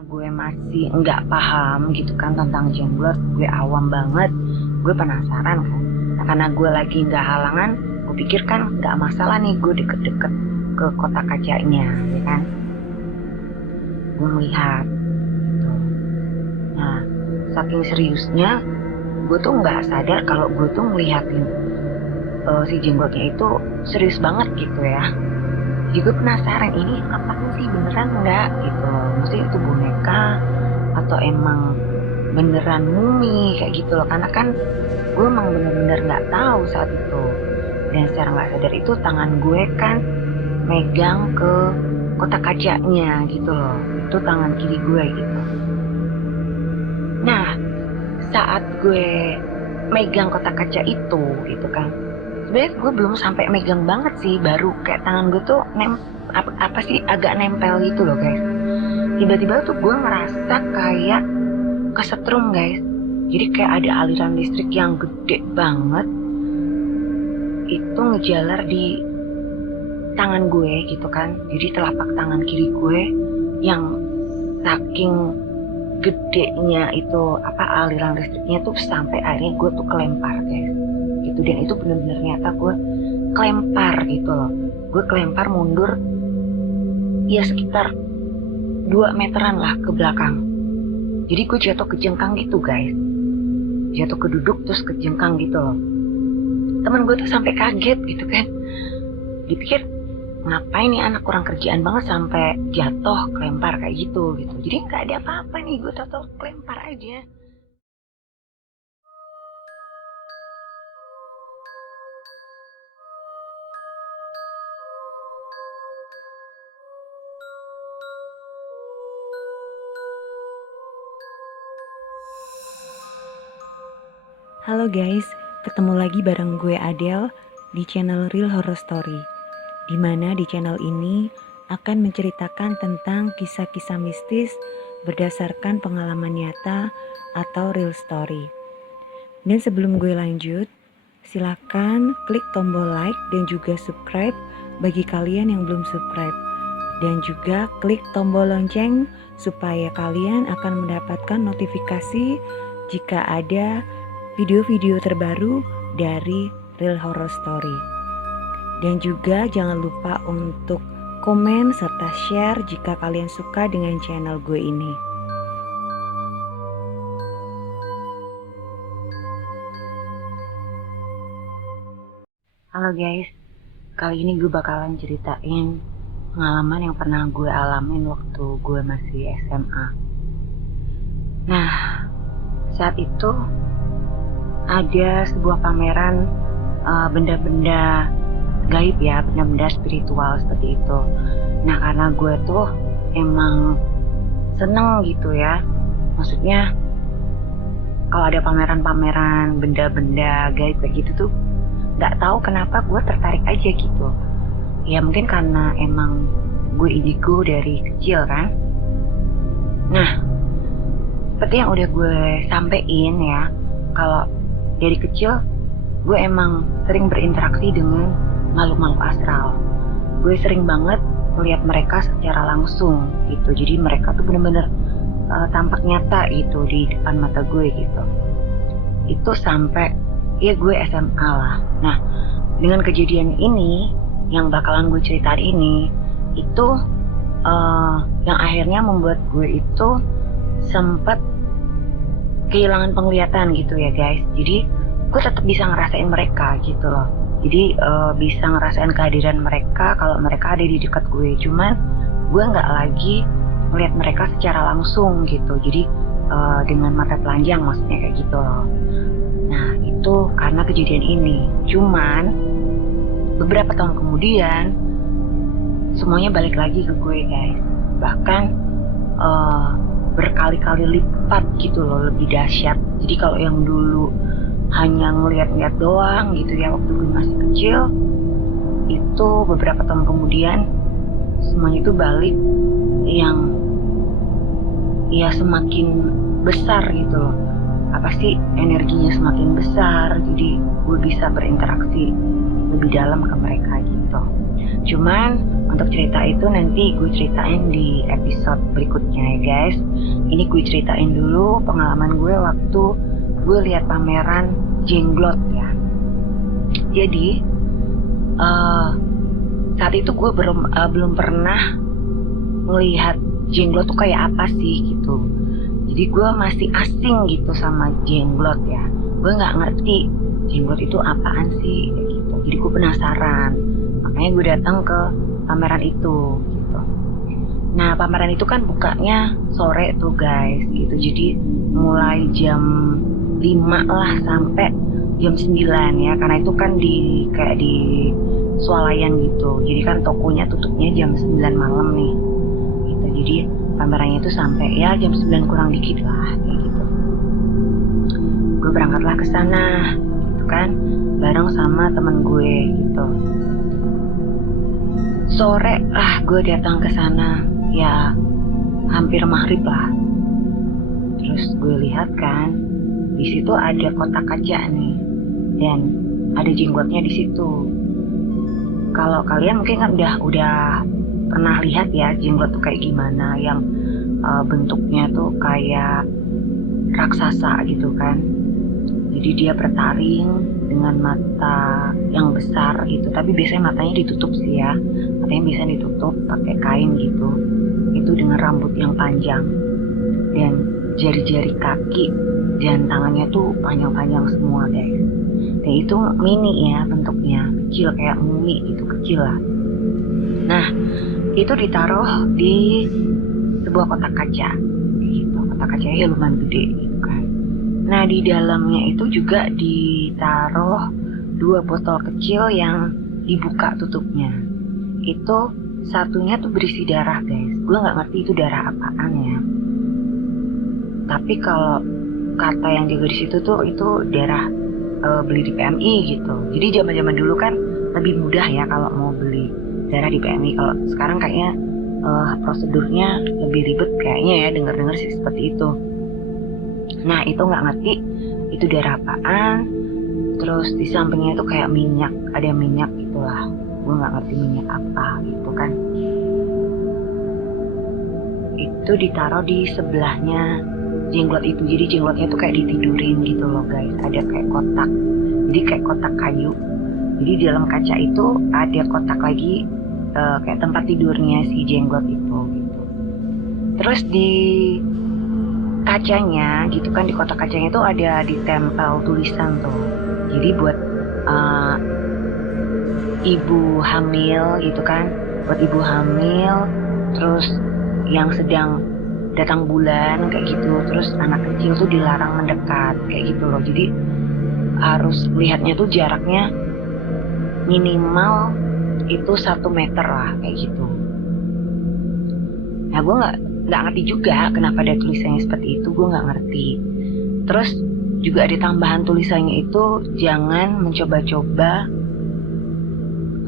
gue masih nggak paham gitu kan tentang Jenglot, gue awam banget, gue penasaran kan. Nah, karena gue lagi nggak halangan, gue pikir kan nggak masalah nih gue deket-deket ke kotak kacanya, ya kan. Gue melihat gitu. Nah, saking seriusnya, gue tuh nggak sadar kalau gue tuh ngeliatin si Jenglotnya itu serius banget gitu ya. Jadi gue penasaran ini apaan sih, beneran nggak gitu loh. Maksudnya itu boneka atau emang beneran mumi kayak gitu loh. Karena kan gue emang bener-bener nggak tahu saat itu. Dan secara nggak sadar itu tangan gue kan megang ke kotak kacanya gitu loh. Itu tangan kiri gue gitu. Nah, saat gue megang kotak kaca itu gitu kan, sebenarnya gue belum sampai megang banget sih, baru kayak tangan gue tuh apa sih agak nempel gitu loh guys. Tiba-tiba tuh gue ngerasa kayak kesetrum guys. Jadi kayak ada aliran listrik yang gede banget itu ngejalar di tangan gue gitu kan. Jadi telapak tangan kiri gue yang saking gedenya itu aliran listriknya tuh sampai akhirnya gue tuh kelempar guys gitu. Dan itu bener-bener nyata gue kelempar gitu loh. Gue kelempar mundur ya sekitar 2 meteran lah ke belakang. Jadi gue jatuh ke jengkang gitu guys, jatuh ke duduk terus ke jengkang gitu loh. Temen gue tuh sampai kaget gitu kan, dipikir ngapain nih anak kurang kerjaan banget sampai jatuh kelempar kayak gitu. Jadi nggak ada apa-apa nih, gue tau kelempar aja. Halo guys, ketemu lagi bareng gue Adele di channel Real Horror Story. Dimana di channel ini akan menceritakan tentang kisah-kisah mistis berdasarkan pengalaman nyata atau real story. Dan sebelum gue lanjut, silakan klik tombol like dan juga subscribe bagi kalian yang belum subscribe. Dan juga klik tombol lonceng supaya kalian akan mendapatkan notifikasi jika ada video-video terbaru dari Real Horror Story. Dan juga jangan lupa untuk komen serta share jika kalian suka dengan channel gue ini. Halo guys, kali ini gue bakalan ceritain pengalaman yang pernah gue alamin waktu gue masih SMA. Nah, saat itu ada sebuah pameran benda-benda gaib ya, benda-benda spiritual seperti itu. Nah, karena gue tuh emang seneng gitu ya, maksudnya kalau ada pameran-pameran benda-benda gaib kayak gitu tuh nggak tahu kenapa gue tertarik aja gitu. Ya mungkin karena emang gue indigo dari kecil kan. Nah, seperti yang udah gue sampein ya, kalau dari kecil gue emang sering berinteraksi dengan makhluk-makhluk astral. Gue sering banget melihat mereka secara langsung gitu. Jadi mereka tuh bener-bener tampak nyata gitu di depan mata gue gitu. Itu sampai ya gue SMA lah. Nah, dengan kejadian ini yang bakalan gue ceritain ini, itu yang akhirnya membuat gue itu sempet kehilangan penglihatan gitu ya guys. Jadi gue tetap bisa ngerasain mereka gitu loh. Jadi bisa ngerasain kehadiran mereka kalau mereka ada di dekat gue. Cuman gue nggak lagi melihat mereka secara langsung gitu. Jadi dengan mata telanjang maksudnya kayak gitu loh. Nah itu karena kejadian ini. Cuman beberapa tahun kemudian semuanya balik lagi ke gue guys. Bahkan berkali-kali lipat gitu loh, lebih dahsyat. Jadi kalau yang dulu hanya ngeliat-ngeliat doang gitu ya waktu gue masih kecil, itu beberapa tahun kemudian semuanya itu balik yang ya semakin besar gitu loh. Apa sih, energinya semakin besar, jadi gue bisa berinteraksi lebih dalam ke mereka gitu. Cuman untuk cerita itu nanti gue ceritain di episode berikutnya ya guys. Ini gue ceritain dulu pengalaman gue waktu gue lihat pameran jenglot ya. Jadi saat itu gue belum pernah melihat jenglot tuh kayak apa sih gitu. Jadi gue masih asing gitu sama jenglot ya. Gue nggak ngerti jenglot itu apaan sih kayak gitu. Jadi gue penasaran. Makanya gue datang ke pameran itu gitu. Nah pameran itu kan bukanya sore tuh guys gitu. Jadi mulai jam 5 lah sampai jam 9 ya. Karena itu kan kayak di swalayan gitu. Jadi kan tokonya tutupnya jam 9 malam nih gitu. Jadi pamerannya itu sampai ya jam 9 kurang dikit lah kayak gitu. Gue berangkatlah ke sana gitu kan bareng sama temen gue gitu. Sore lah gue datang ke sana ya hampir maghrib lah. Terus gue lihat kan di situ ada kotak kaca nih dan ada jenglotnya di situ. Kalau kalian mungkin kan udah pernah lihat ya jenglot tuh kayak gimana, yang bentuknya tuh kayak raksasa gitu kan. Jadi dia bertaring dengan mata yang besar gitu, tapi biasanya matanya ditutup sih ya. Matanya biasanya ditutup pakai kain gitu. Itu dengan rambut yang panjang dan jari-jari kaki dan tangannya tuh panjang-panjang semua guys. Dan itu mini ya bentuknya, kecil kayak mumi gitu, kecil lah. Nah itu ditaruh di sebuah kotak kaca gitu. Kotak kacanya lumayan gede gitu kan. Nah di dalamnya itu juga ditaruh 2 botol kecil yang dibuka tutupnya. Itu satunya tuh berisi darah guys. Gue nggak ngerti itu darah apaan ya. Tapi kalau kata yang jaga di situ tuh itu darah beli di PMI gitu. Jadi zaman-zaman dulu kan lebih mudah ya kalau mau beli darah di PMI. Kalau sekarang kayaknya prosedurnya lebih ribet kayaknya ya, dengar-dengar sih seperti itu. Nah itu nggak ngerti itu darah apaan. Terus di sampingnya itu kayak minyak, ada minyak gitulah. Gue nggak ngerti minyak apa gitu kan. Itu ditaruh di sebelahnya jenglot itu. Jadi jenglotnya tuh kayak ditidurin gitu loh guys. Ada kayak kotak, jadi kayak kotak kayu. Jadi di dalam kaca itu ada kotak lagi kayak tempat tidurnya si jenglot itu gitu. Terus di kacanya gitu kan, di kotak kacanya itu ada ditempel tulisan tuh. Jadi buat ibu hamil gitu kan, buat ibu hamil, terus yang sedang datang bulan kayak gitu, terus anak kecil tuh dilarang mendekat kayak gitu loh. Jadi harus lihatnya tuh jaraknya minimal itu 1 meter lah kayak gitu. Nah gue nggak ngerti juga kenapa ada tulisannya seperti itu, gue nggak ngerti. Terus juga ada tambahan tulisannya itu jangan mencoba-coba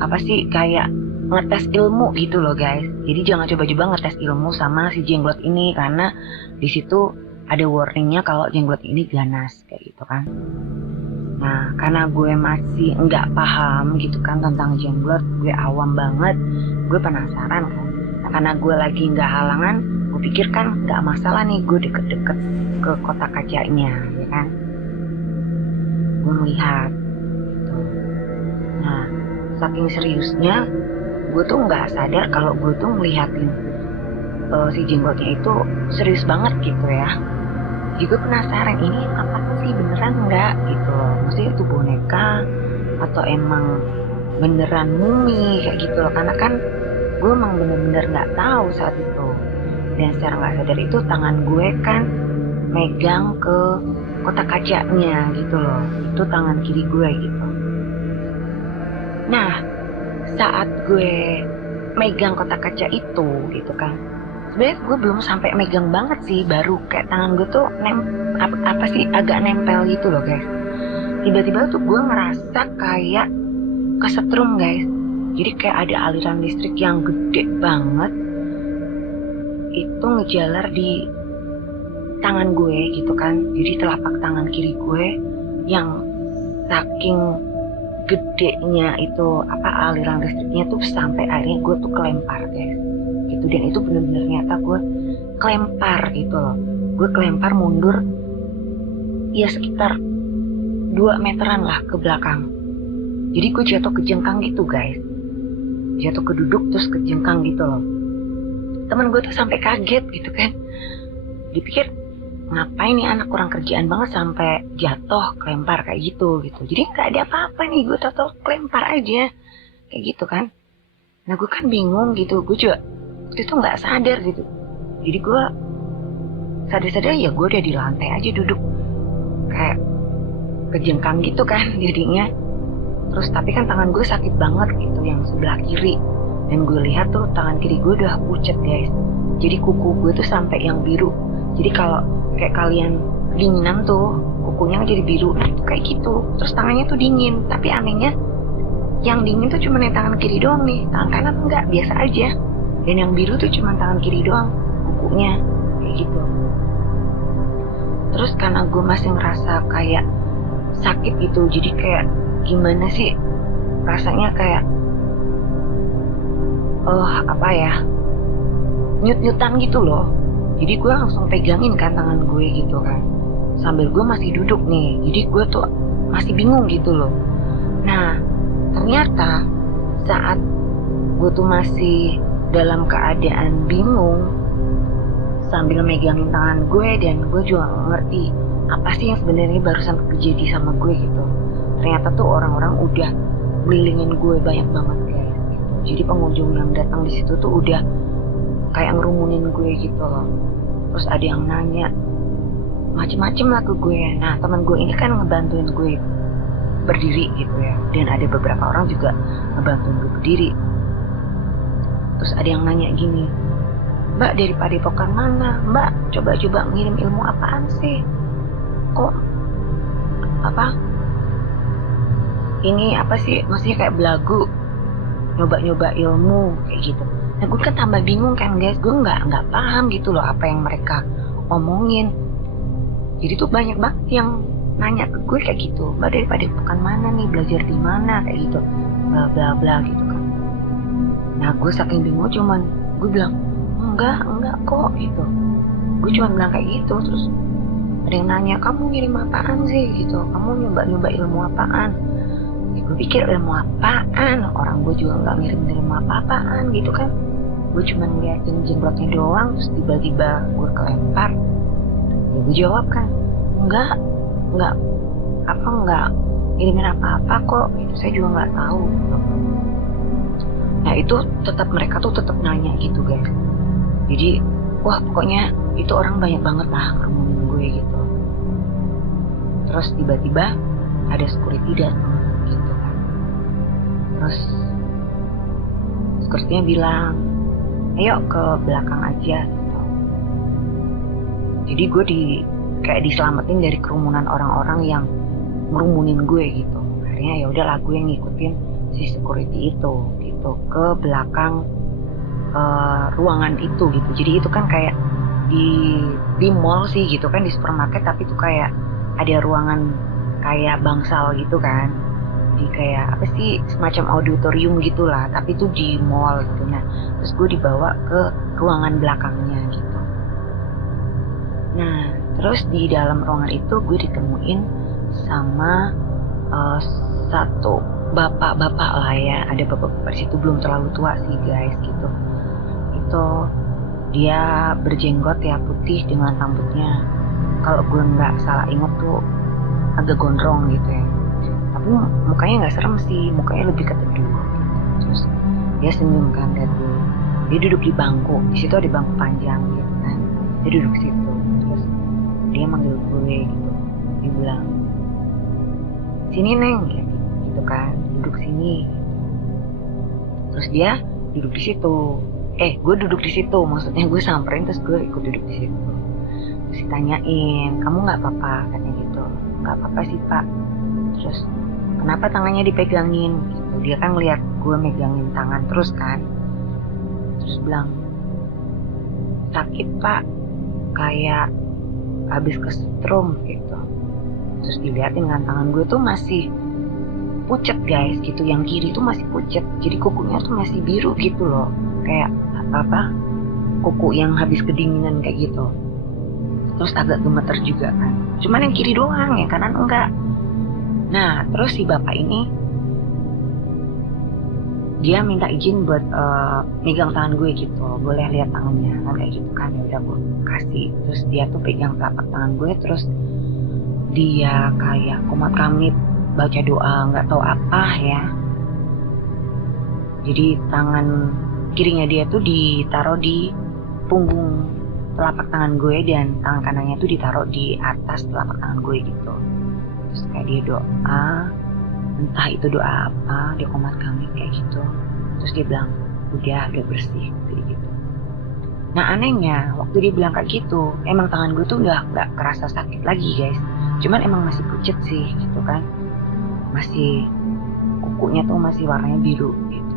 apa sih kayak ngetes ilmu gitu loh guys. Jadi jangan coba-coba ngetes ilmu sama si jenglot ini karena di situ ada warningnya kalau jenglot ini ganas kayak gitu kan. Nah karena gue masih nggak paham gitu kan tentang jenglot, gue awam banget, gue penasaran kan. Nah, karena gue lagi nggak halangan, gue pikir kan nggak masalah nih gue deket-deket ke kotak kacanya ya kan. Gue melihat gitu. Nah saking seriusnya gue tuh nggak sadar kalau gue tuh ngeliatin si jenglotnya itu serius banget gitu ya. Jadi gue penasaran ini apa sih, beneran nggak gitu. Maksudnya itu boneka atau emang beneran mumi kayak gitu loh. Karena kan gue emang bener-bener nggak tahu saat itu. Dan secara nggak sadar itu tangan gue kan megang ke kotak kacanya gitu loh. Itu tangan kiri gue gitu. Nah saat gue megang kotak kaca itu gitu kan, sebenarnya gue belum sampai megang banget sih, baru kayak tangan gue tuh apa sih agak nempel gitu loh guys. Tiba-tiba tuh gue ngerasa kayak kesetrum guys. Jadi kayak ada aliran listrik yang gede banget itu ngejalar di tangan gue gitu kan. Jadi telapak tangan kiri gue yang saking gedenya itu aliran listriknya tuh sampai akhirnya gue tuh kelempar guys gitu. Dan itu bener-bener nyata gue kelempar gitu loh. Gue kelempar mundur ya sekitar 2 meteran lah ke belakang. Jadi gue jatuh ke jengkang gitu guys, jatuh ke duduk terus ke jengkang gitu loh. Temen gue tuh sampai kaget gitu kan, dipikir ngapain nih anak kurang kerjaan banget sampai jatuh kelempar kayak gitu. Jadi nggak ada apa-apa nih, gue tau kelempar aja kayak gitu kan. Nah gue kan bingung gitu, gue juga waktu itu nggak sadar gitu. Jadi gue sadar-sadar ya gue udah di lantai aja duduk kayak kejengkang gitu kan jadinya. Terus tapi kan tangan gue sakit banget gitu yang sebelah kiri, dan gue lihat tuh tangan kiri gue udah pucet guys. Jadi kuku gue tuh sampai yang biru. Jadi kalau kayak kalian dinginan tuh kukunya jadi biru kayak gitu. Terus tangannya tuh dingin, tapi anehnya yang dingin tuh cuma yang tangan kiri doang nih, tangan kanan enggak, biasa aja. Dan yang biru tuh cuma tangan kiri doang kukunya kayak gitu. Terus karena gue masih ngerasa kayak sakit gitu, jadi kayak gimana sih rasanya kayak nyut-nyutan gitu loh. Jadi gue langsung pegangin kan tangan gue gitu kan, sambil gue masih duduk nih. Jadi gue tuh masih bingung gitu loh. Nah ternyata saat gue tuh masih dalam keadaan bingung sambil megangin tangan gue, dan gue juga gak ngerti apa sih yang sebenarnya barusan terjadi sama gue gitu. Ternyata tuh orang-orang udah ngelilingin gue banyak banget guys gitu. Jadi pengunjung yang datang di situ tuh udah kayak ngerumunin gue gitu loh. Terus ada yang nanya macem-macem lah ke gue. Nah teman gue ini kan ngebantuin gue berdiri gitu ya, dan ada beberapa orang juga ngebantuin gue berdiri. Terus ada yang nanya gini, Mbak dari Padepokan mana? Mbak coba-coba ngirim ilmu apaan sih? Kok ini apa sih, maksudnya kayak belagu nyoba-nyoba ilmu kayak gitu. Nah gue kan tambah bingung kan guys, gue nggak paham gitu loh apa yang mereka omongin. Jadi tuh banyak banget yang nanya ke gue kayak gitu, Mbak dari Padepokan mana nih, belajar di mana kayak gitu, bla bla bla gitu kan. Nah gue saking bingung cuman gue bilang enggak kok gitu. Gue cuma bilang kayak gitu. Terus ada yang nanya, kamu ngirim apaan sih gitu, kamu nyoba ilmu apaan? Ya, gue pikir ilmu apaan, orang gue juga nggak ngirim ilmu apa-apaan gitu kan. Gue cuma ngeliatin jenglotnya doang, terus tiba-tiba gue kelempar. Ya gue jawab kan, enggak ngirimin apa-apa kok gitu, saya juga nggak tahu gitu. Nah itu tetap mereka tuh tetap nanya gitu guys. Jadi wah pokoknya itu orang banyak banget lah ngomongin gue gitu. Terus tiba-tiba ada security datang gitu kan. Terus security-nya bilang, ayo ke belakang aja gitu. Jadi gue kayak diselamatin dari kerumunan orang-orang yang ngerumunin gue gitu. Akhirnya ya udahlah gue ngikutin si security itu gitu ke belakang ruangan itu gitu. Jadi itu kan kayak di mall sih gitu kan, di supermarket, tapi itu kayak ada ruangan kayak bangsal gitu kan. Jadi kayak apa sih, semacam auditorium gitulah, tapi itu di mall gitu. Nah terus gue dibawa ke ruangan belakangnya gitu. Nah terus di dalam ruangan itu gue ditemuin sama satu bapak-bapak lah ya. Ada bapak-bapak situ, belum terlalu tua sih guys gitu. Itu dia berjenggot ya, putih dengan rambutnya, kalau gue nggak salah ingat tuh agak gondrong gitu ya. Tapi mukanya nggak serem sih, mukanya lebih keteduh gitu. Terus dia senyum kan liat gue. Dia duduk di bangku, di situ ada bangku panjang gitu kan. Dia duduk situ. Terus dia manggil gue gitu. Dia bilang, sini Neng gitu kan, duduk sini. Terus dia duduk di situ. Gue duduk di situ, maksudnya gue samperin terus gue ikut duduk di situ. Terus ditanyain, kamu nggak apa-apa katanya gitu. Nggak apa-apa sih Pak. Terus kenapa tangannya dipegangin gitu. Dia kan ngeliat gue megangin tangan terus kan. Terus bilang, sakit Pak, kayak habis kesetrum gitu. Terus diliatin kan tangan gue tuh masih pucet guys gitu, yang kiri tuh masih pucet, jadi kukunya tuh masih biru gitu loh, kayak apa kuku yang habis kedinginan kayak gitu. Terus agak gemeter juga kan, cuman yang kiri doang, yang kanan enggak. Nah terus si bapak ini dia minta izin buat megang tangan gue gitu, boleh lihat tangannya kan kayak gitu kan. Ya udah gue kasih, terus dia tuh pegang telapak tangan gue, terus dia kayak kumat kamit baca doa nggak tahu apa ya. Jadi tangan kirinya dia tuh ditaruh di punggung telapak tangan gue, dan tangan kanannya tuh ditaruh di atas telapak tangan gue gitu. Terus kayak dia doa, entah itu doa apa, dia kumat kamit kayak gitu. Terus dia bilang udah bersih gitu. Nah anehnya waktu dia bilang kayak gitu, emang tangan gue tuh udah nggak kerasa sakit lagi guys, cuman emang masih pucet sih gitu kan, masih kukunya tuh masih warnanya biru gitu.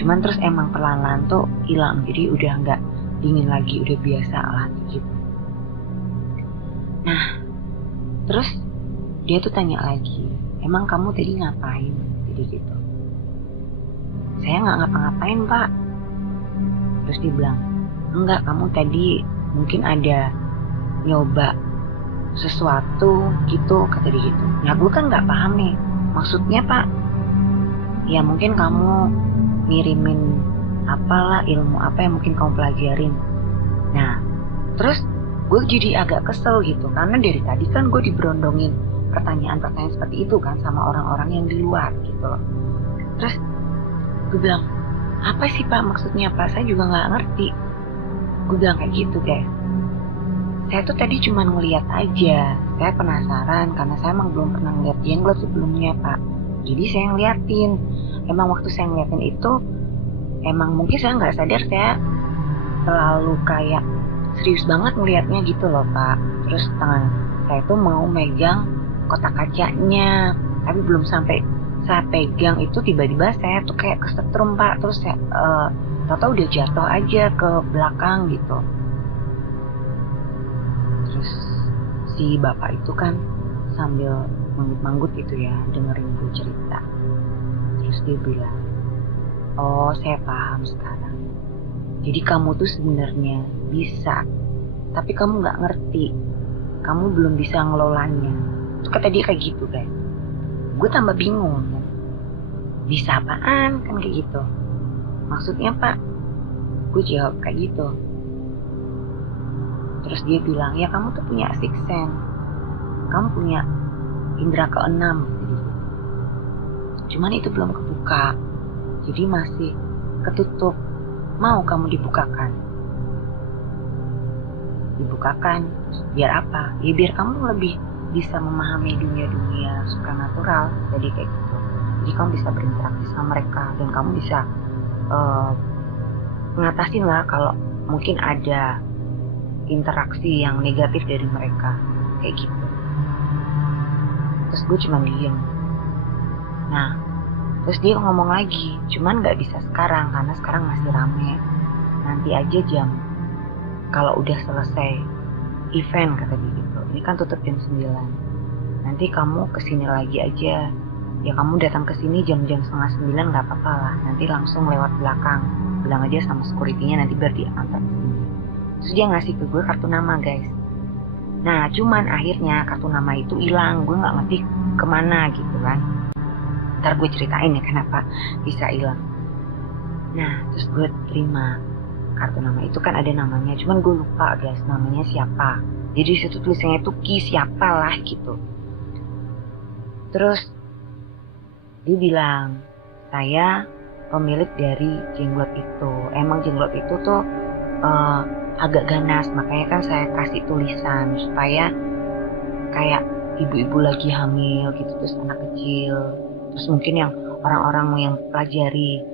Cuman terus emang perlahan-lahan tuh hilang, jadi udah nggak dingin lagi, udah biasa lah gitu. Nah terus dia tuh tanya lagi, emang kamu tadi ngapain? Jadi gitu. Saya nggak ngapa-ngapain pak. Terus dia bilang, enggak, kamu tadi mungkin ada nyoba sesuatu gitu, kata dia gitu. Nah gue kan nggak paham nih, maksudnya pak, ya mungkin kamu ngirimin apalah, ilmu apa yang mungkin kamu pelajarin. Nah terus gue jadi agak kesel gitu, karena dari tadi kan gue diberondongin pertanyaan-pertanyaan seperti itu kan sama orang-orang yang di luar gitu. Terus gue bilang, apa sih pak maksudnya pak, saya juga nggak ngerti. Gue bilang kayak gitu guys, saya tuh tadi cuma ngeliat aja, saya penasaran karena saya emang belum pernah ngeliat jenglot sebelumnya pak, jadi saya ngeliatin. Emang waktu saya ngeliatin itu, emang mungkin saya nggak sadar, saya terlalu kayak serius banget ngeliatnya gitu loh pak. Terus tangan saya tuh mau megang kotak kacanya, tapi belum sampai saya pegang itu tiba-tiba saya tuh kayak kesetrum pak. Terus saya tau-tau udah jatuh aja ke belakang gitu. Terus si bapak itu kan sambil manggut-manggut gitu ya, dengerin gue cerita. Terus dia bilang, oh saya paham sekarang, jadi kamu tuh sebenarnya bisa, tapi kamu nggak ngerti, kamu belum bisa ngelolanya. Itu kata dia kayak gitu guys. Gue tambah bingung, bisa apaan kan kayak gitu, maksudnya pak. Gue jawab kayak gitu. Terus dia bilang, ya kamu tuh punya sixth sense, kamu punya indera keenam gitu. Cuman itu belum kebuka, jadi masih ketutup. Mau kamu dibukakan? Dibukakan biar apa? Ya biar kamu lebih bisa memahami dunia-dunia supranatural, jadi kayak gitu. Jadi kamu bisa berinteraksi sama mereka, dan kamu bisa ngatasin lah kalau mungkin ada interaksi yang negatif dari mereka, kayak gitu. Terus gue cuma diem. Nah terus dia ngomong lagi, cuman gak bisa sekarang karena sekarang masih rame, nanti aja jam, kalau udah selesai event, kata dia gitu. Ini kan tutup jam 9, nanti kamu kesini lagi aja. Ya kamu datang kesini jam-jam 8:30 gak apa-apa lah, nanti langsung lewat belakang, bilang aja sama security-nya nanti biar diantar kesini. Terus dia ngasih ke gue kartu nama guys. Nah cuman akhirnya kartu nama itu hilang, gue gak ngerti kemana gitu kan. Ntar gue ceritain ya kenapa bisa hilang. Nah terus gue terima kartu nama itu, kan ada namanya, cuman gue lupa guys namanya siapa. Jadi disitu tulisannya tuh Ki siapa lah gitu. Terus dia bilang, saya pemilik dari jenglot itu. Emang jenglot itu tuh agak ganas, makanya kan saya kasih tulisan supaya kayak ibu-ibu lagi hamil gitu, terus anak kecil, terus mungkin yang orang-orang yang pelajari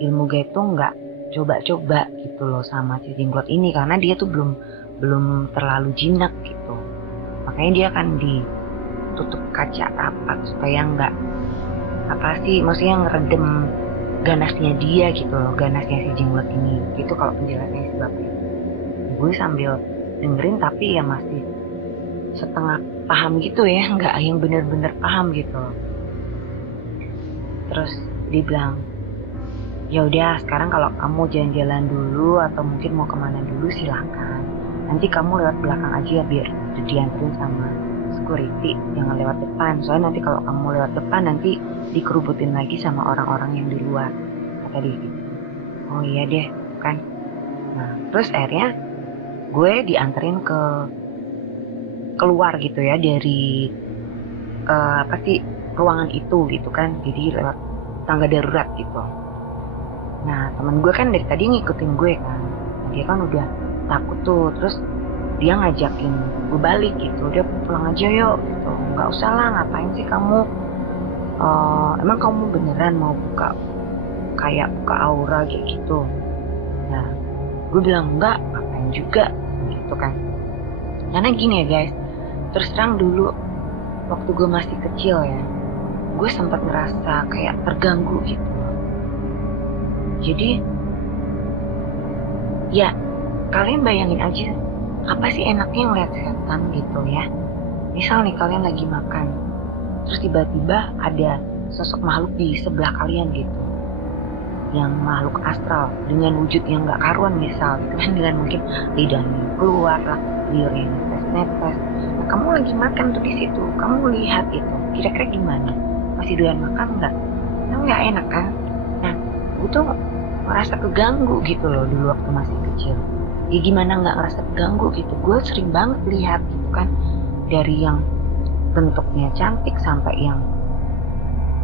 ilmu gaib tuh nggak coba-coba gitu loh sama si jenglot ini, karena dia tuh belum terlalu jinak gitu. Makanya dia akan ditutup kaca rapat supaya nggak maksudnya ngeredem ganasnya dia gitu loh, ganasnya si jenglot ini. Itu kalau penjelasannya si bapak. Gue sambil dengerin tapi ya masih setengah paham gitu ya, nggak yang bener-bener paham gitu. Terus dia bilang, ya udah sekarang kalau kamu jalan-jalan dulu atau mungkin mau kemana dulu silakan. Nanti kamu lewat belakang aja biar dianterin sama security, jangan lewat depan. Soalnya nanti kalau kamu lewat depan nanti dikerubutin lagi sama orang-orang yang di luar, kata dia gitu. Oh iya deh kan. Nah terus akhirnya gue dianterin ke keluar gitu ya dari ruangan itu gitu kan, jadi lewat tangga darurat gitu. Nah teman gue kan dari tadi ngikutin gue kan, dia kan udah takut tuh, terus dia ngajakin gue balik gitu, dia pulang aja yuk gitu, nggak usah lah ngapain sih kamu, emang kamu beneran mau buka aura kayak gitu. Nah gue bilang enggak, ngapain juga gitu kan. Karena gini ya guys, terus terang dulu waktu gue masih kecil ya, gue sempat ngerasa kayak terganggu gitu. Jadi ya kalian bayangin aja, apa sih enaknya ngeliat setan gitu ya. Misal nih kalian lagi makan, terus tiba-tiba ada sosok makhluk di sebelah kalian gitu, yang makhluk astral dengan wujud yang gak karuan misal gitu kan, dengan mungkin lidahnya keluar lah, liurnya netes. Nah, kamu lagi makan tuh di situ, kamu lihat itu, kira-kira gimana? Masih doyan makan nggak? Nah, nggak enak kan? Nah, gue tuh merasa keganggu gitu loh dulu waktu masih kecil. Ya gimana nggak ngerasa keganggu gitu? Gue sering banget lihat gitu kan, dari yang bentuknya cantik sampai yang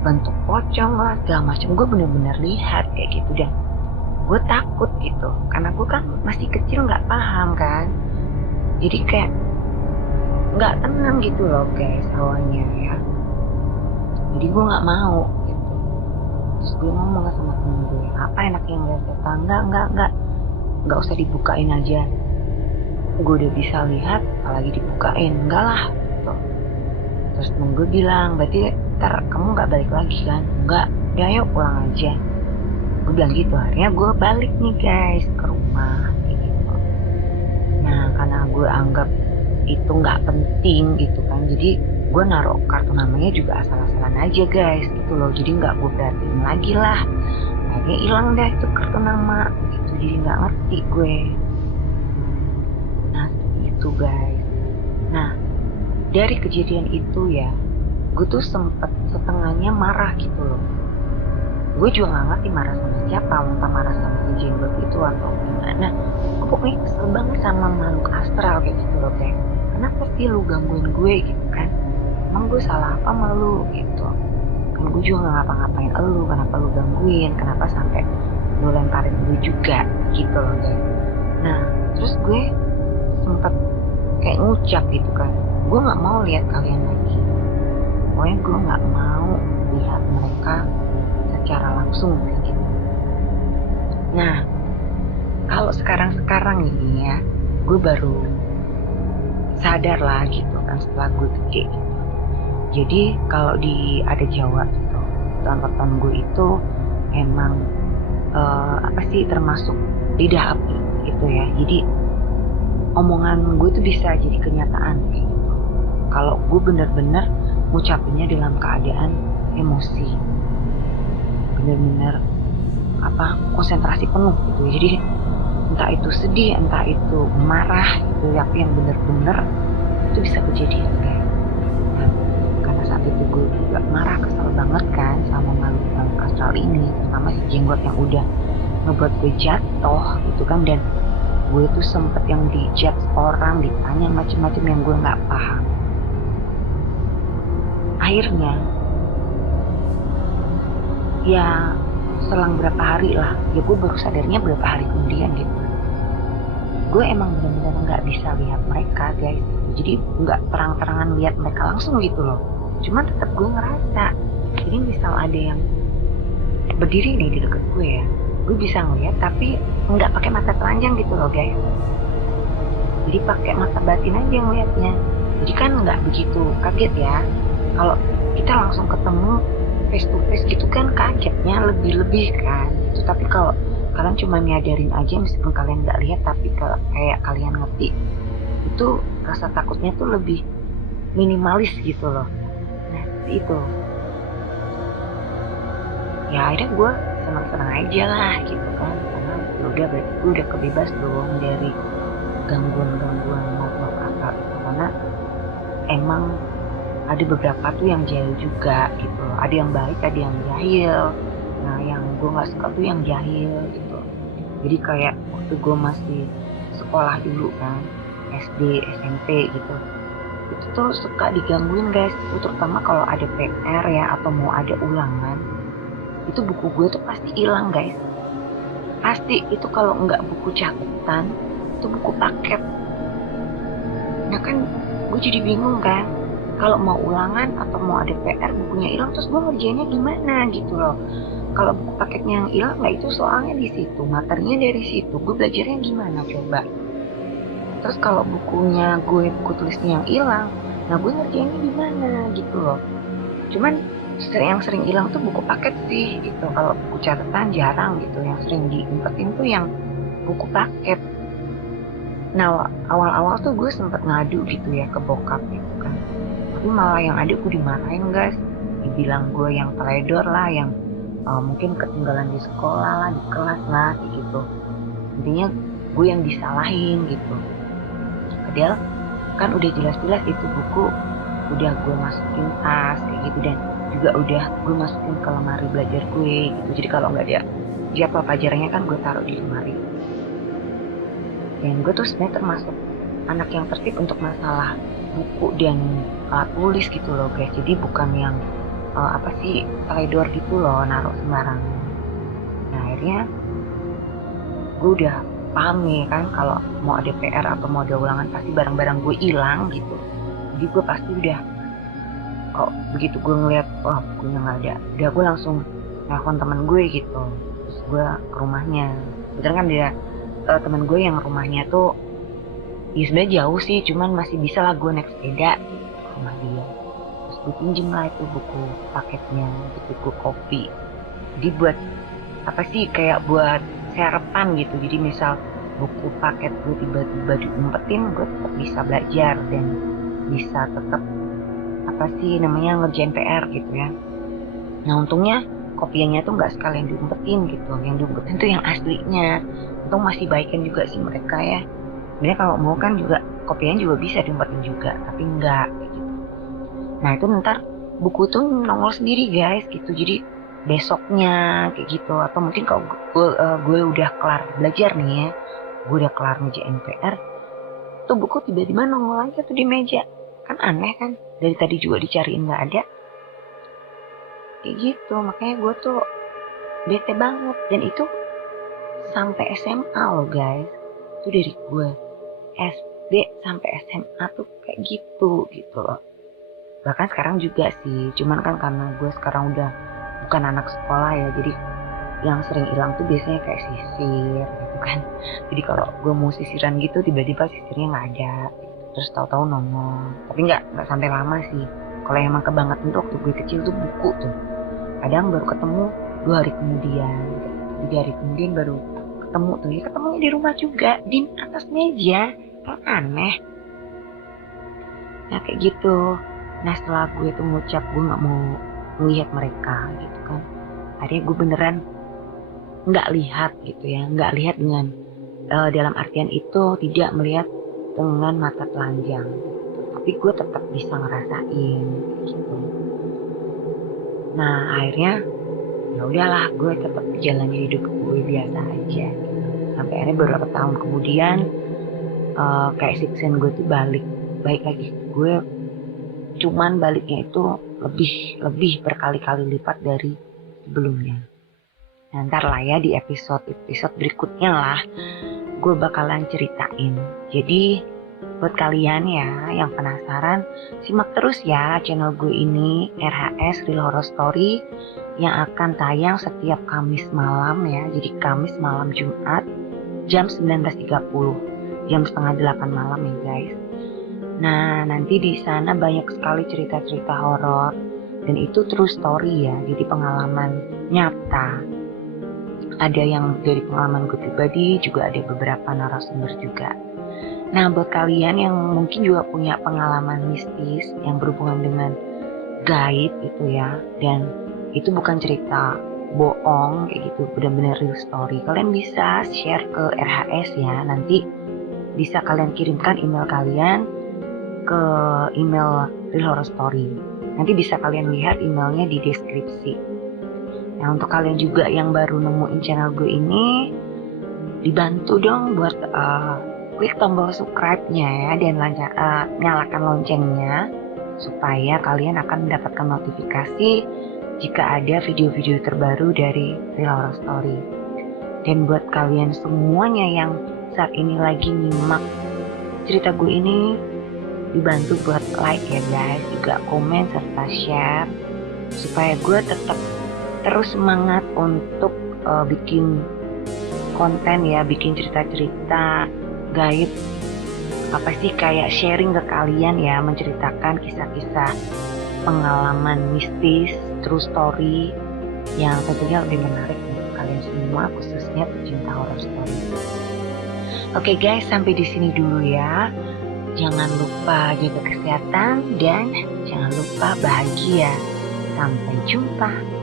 bentuk pocong lah segala macam, gue bener-bener lihat kayak gitu. Dan gue takut gitu karena gue kan masih kecil nggak paham kan, jadi kayak nggak tenang gitu loh guys awalnya ya. Jadi gue nggak mau gitu. Terus gue ngomong sama temen gue, apa enaknya ngeliat setan? Nggak usah dibukain aja, gue udah bisa lihat apalagi dibukain, enggak lah gitu. Terus temen gue bilang, berarti ntar kamu nggak balik lagi kan? Enggak, ya yuk pulang aja, gue bilang gitu. Akhirnya gue balik nih guys ke rumah kayak gitu. Nah karena gue anggap itu nggak penting gitu kan, jadi gue naruh kartu namanya juga asal-asalan aja guys gitu loh, jadi nggak gue perhatiin lagi lah. Akhirnya hilang deh itu kartu nama gitu, jadi nggak ngerti gue. Nah itu guys. Nah dari kejadian itu ya, gue tuh sempet setengahnya marah gitu loh. Gue juga gak ngerti marah sama siapa, entah marah sama si jenggot itu atau gimana. Gue pokoknya kesel banget sama makhluk astral kayak gitu loh kayak, kenapa sih lu gangguin gue gitu kan? Emang gue salah apa sama lu gitu? Kan gue juga gak ngapa-ngapain lu, kenapa lu gangguin? Kenapa sampai lu lemparin gue juga gitu loh guys. Nah terus gue sempet kayak ngucap gitu kan, gue gak mau lihat kalian lagi. Pokoknya gue gak mau lihat mereka secara langsung gitu. Nah kalau sekarang ini ya, gue baru sadar lah gitu kan setelah gue gede gitu. Jadi kalau di ada Jawa gitu, tonton gue itu emang termasuk lidah api gitu ya. Jadi omongan gue tuh bisa jadi kenyataan kayak gitu. Kalau gue bener-bener ngucapinnya dalam keadaan emosi, bener-bener konsentrasi penuh gitu. Jadi entah itu sedih, entah itu marah gitu, tapi yang bener-bener itu bisa kejadian kayak. Nah, karena saat itu gue juga marah, kesel banget kan sama makhluk astral ini, sama si jenggot yang udah ngebuat gue jatuh gitu kan. Dan gue tuh sempet yang dijudge orang, ditanya macem-macem yang gue nggak paham. Akhirnya ya selang berapa hari lah, ya gue baru sadarnya berapa hari kemudian gitu, gue emang benar-benar nggak bisa lihat mereka guys. Jadi nggak terang-terangan lihat mereka langsung gitu loh, cuman tetap gue ngerasa. Jadi misal ada yang berdiri nih di deket gue ya, gue bisa ngeliat tapi nggak pakai mata telanjang gitu loh guys, jadi pakai mata batin aja ngeliatnya. Jadi kan nggak begitu kaget ya. Kalau kita langsung ketemu face to face gitu kan kagetnya lebih kan gitu. Tapi kalau kalian cuma nyadarin aja, meskipun kalian nggak lihat tapi kayak kalian ngerti, itu rasa takutnya tuh lebih minimalis gitu loh. Nah itu. ya akhirnya gue senang-senang aja lah gitu kan, karena ya udah berarti gue udah kebebas dong dari gangguan-gangguan makhluk akal itu, karena emang ada beberapa tuh yang jahil juga gitu, ada yang baik ada yang jahil. Nah yang gue nggak suka tuh yang jahil gitu. Jadi kayak waktu gue masih sekolah dulu kan, SD SMP gitu, itu tuh suka digangguin guys, itu terutama kalau ada PR ya atau mau ada ulangan, itu buku gue tuh pasti hilang guys, pasti. Itu kalau nggak buku catatan itu buku paket. Nah kan gue jadi bingung kan, kalau mau ulangan atau mau ada PR bukunya hilang, terus gue ngerjainnya gimana gitu loh. Kalau buku paketnya yang hilang, nggak itu soalnya di situ, materinya dari situ, gue belajarnya gimana coba. Terus kalau buku tulisnya yang hilang, nah gue ngerjainnya gimana gitu loh. Cuman yang sering hilang tuh buku paket sih gitu. Kalau buku catatan jarang gitu, yang sering diumpetin tuh yang buku paket. Nah awal-awal tuh gue sempet ngadu gitu ya ke bokap gitu kan, tapi malah yang ada gue dimarahin guys, dibilang gue yang teledor lah, yang mungkin ketinggalan di sekolah lah, di kelas lah kayak gitu. Intinya gue yang disalahin gitu, padahal kan udah jelas-jelas itu buku udah gue masukin tas kayak gitu, dan juga udah gue masukin ke lemari belajar gue gitu. Jadi kalau nggak ada jadwal pelajarannya kan gue taruh di lemari. Dan gue tuh sebenarnya termasuk anak yang tertib untuk masalah buku dan alat tulis gitu loh guys. Jadi bukan yang apa sih, teledor gitu loh naruh sembarangan. Nah akhirnya gue udah paham nih kan, kalau mau ada PR atau mau ada ulangan pasti barang-barang gue hilang gitu. Jadi gue pasti udah, kok begitu gue ngeliat wah bukunya nggak ada, udah gue langsung telepon teman gue gitu. Terus gue ke rumahnya, bener kan dia teman gue yang rumahnya tuh ya sebenarnya jauh sih, cuman masih bisa lah gue naik sepeda gitu ke rumah dia. Terus gue pinjem lah itu buku paketnya, itu buku kopi. Jadi buat apa sih, kayak buat sarapan gitu. Jadi misal buku paket gue tiba-tiba diumpetin, gue tetap bisa belajar dan bisa tetap apa sih namanya, ngerjain PR gitu ya. Nah untungnya kopiannya tuh nggak sekalian diumpetin gitu, yang diumpetin tuh yang aslinya. Untung masih baikan juga sih mereka ya. Sebenarnya kalau mau kan juga kopiannya juga bisa diumpetin juga, tapi enggak kayak gitu. Nah itu ntar buku tuh nongol sendiri guys gitu. Jadi besoknya kayak gitu, atau mungkin kalau gue udah kelar belajar nih ya, gue udah kelar ngerjain PR, tuh buku tiba-tiba nongol aja tuh di meja. Kan aneh kan, dari tadi juga dicariin nggak ada kayak gitu. Makanya gue tuh bete banget. Dan itu sampai SMA loh guys, itu dari gue SD sampai SMA tuh kayak gitu gitu loh. Bahkan sekarang juga sih, cuman kan karena gue sekarang udah bukan anak sekolah ya, jadi yang sering hilang tuh biasanya kayak sisir gitu kan. Jadi kalau gue mau sisiran gitu tiba-tiba sisirnya nggak ada, terus tahu-tahu nongol. Tapi nggak sampai lama sih. Kalau emang kebangetan tuh waktu gue kecil tuh buku tuh kadang baru ketemu 2 hari kemudian, 3 hari kemudian baru ketemu tuh. Ya ketemunya di rumah juga, di atas meja, kan aneh. Nah kayak gitu. Nah setelah gue tuh ngucap gue nggak mau melihat mereka gitu kan, akhirnya gue beneran nggak lihat gitu ya, nggak lihat dengan dalam artian itu tidak melihat dengan mata telanjang gitu. Tapi gue tetap bisa ngerasain gitu. Nah akhirnya ya udahlah, gue tetap jalan hidup gue biasa aja gitu. Sampai akhirnya beberapa tahun kemudian kayak siksen gue tuh baik lagi ke gue, cuman baliknya itu lebih berkali-kali lipat dari sebelumnya. Nah, ntar lah ya di episode berikutnya lah gue bakalan ceritain. Jadi buat kalian ya yang penasaran, simak terus ya channel gue ini, RHS Real Horror Story, yang akan tayang setiap Kamis malam ya. Jadi Kamis malam Jumat jam 19.30, jam setengah 8 malam ya guys. Nah nanti di sana banyak sekali cerita-cerita horor, dan itu true story ya, jadi pengalaman nyata. Ada yang dari pengalaman gue pribadi, juga ada beberapa narasumber juga. Nah buat kalian yang mungkin juga punya pengalaman mistis yang berhubungan dengan gaib itu ya, dan itu bukan cerita bohong kayak gitu, bener-bener real story, kalian bisa share ke RHS ya. Nanti bisa kalian kirimkan email kalian ke email Real Horror Story. Nanti bisa kalian lihat emailnya di deskripsi. Nah, untuk kalian juga yang baru nemuin channel gue ini, dibantu dong buat klik tombol subscribe-nya ya, dan nyalakan loncengnya supaya kalian akan mendapatkan notifikasi jika ada video-video terbaru dari Real Horror Story. Dan buat kalian semuanya yang saat ini lagi nyimak cerita gue ini, dibantu buat like ya guys, juga komen serta share supaya gue tetap terus semangat untuk bikin konten ya, bikin cerita-cerita gaib, apa sih, kayak sharing ke kalian ya, menceritakan kisah-kisah pengalaman mistis, true story yang tentunya lebih menarik untuk kalian semua, khususnya pecinta horror story. Oke guys, sampai di sini dulu ya. Jangan lupa jaga kesehatan dan jangan lupa bahagia. Sampai jumpa.